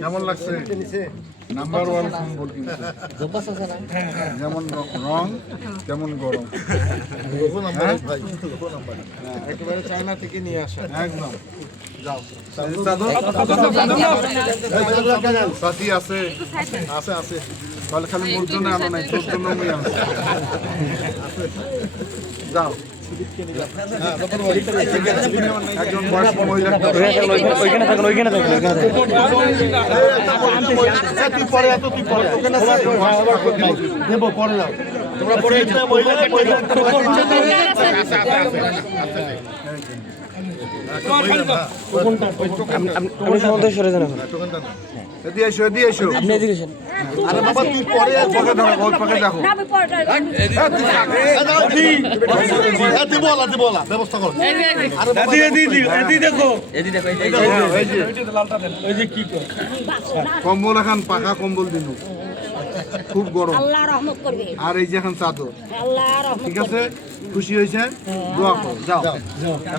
কেমন লাগছে? Number one কম্বল যেমন রং তেমন গরম, একেবারে চায়না থেকে নিয়ে আসা একদম। সাথী আছে আছে আছে, তাহলে খালি মোর জন্য আনো নাই, তোর জন্য আমি আনছি। যাও একজন বয়স্ক মহিলা দেবো পরে যাও তোমরা পরে কম্বল এখন পাকা কম্বল দিন, খুব গরম আর এই যে এখন চাদর। ঠিক আছে, খুশি হয়েছে, দোয়া করো, যাও।